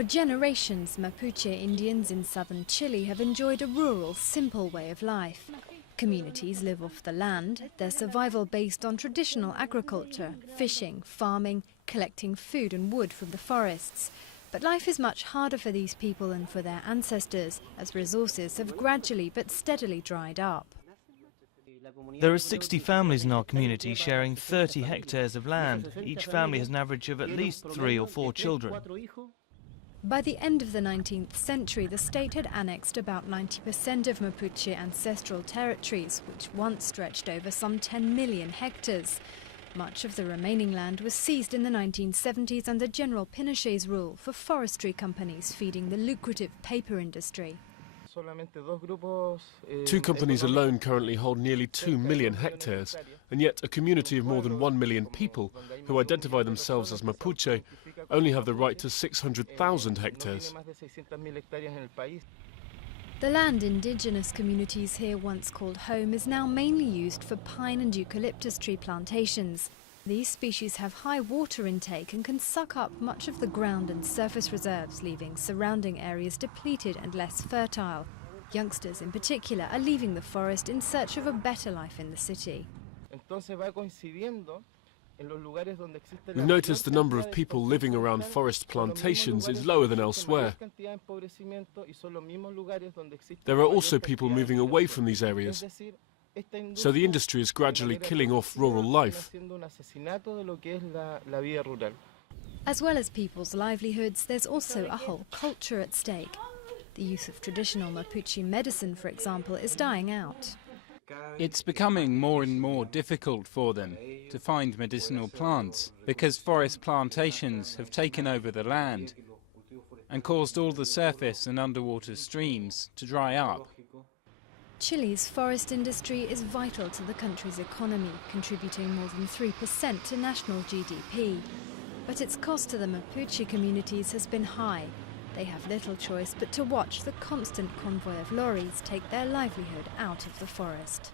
For generations, Mapuche Indians in southern Chile have enjoyed a rural, simple way of life. Communities live off the land, their survival based on traditional agriculture, fishing, farming, collecting food and wood from the forests. But life is much harder for these people than for their ancestors, as resources have gradually but steadily dried up. There are 60 families in our community sharing 30 hectares of land. Each family has an average of at least 3 or 4 children. By the end of the 19th century, the state had annexed about 90% of Mapuche ancestral territories, which once stretched over some 10 million hectares. Much of the remaining land was seized in the 1970s under General Pinochet's rule for forestry companies feeding the lucrative paper industry. Two companies alone currently hold nearly 2 million hectares, and yet a community of more than 1 million people who identify themselves as Mapuche only have the right to 600,000 hectares. The land indigenous communities here once called home is now mainly used for pine and eucalyptus tree plantations. These species have high water intake and can suck up much of the ground and surface reserves, leaving surrounding areas depleted and less fertile. Youngsters in particular are leaving the forest in search of a better life in the city. We've noticed the number of people living around forest plantations is lower than elsewhere. There are also people moving away from these areas, so the industry is gradually killing off rural life. As well as people's livelihoods, there's also a whole culture at stake. The use of traditional Mapuche medicine, for example, is dying out. It's becoming more and more difficult for them to find medicinal plants because forest plantations have taken over the land and caused all the surface and underwater streams to dry up. Chile's forest industry is vital to the country's economy, contributing more than 3% to national GDP. But its cost to the Mapuche communities has been high. They have little choice but to watch the constant convoy of lorries take their livelihood out of the forest.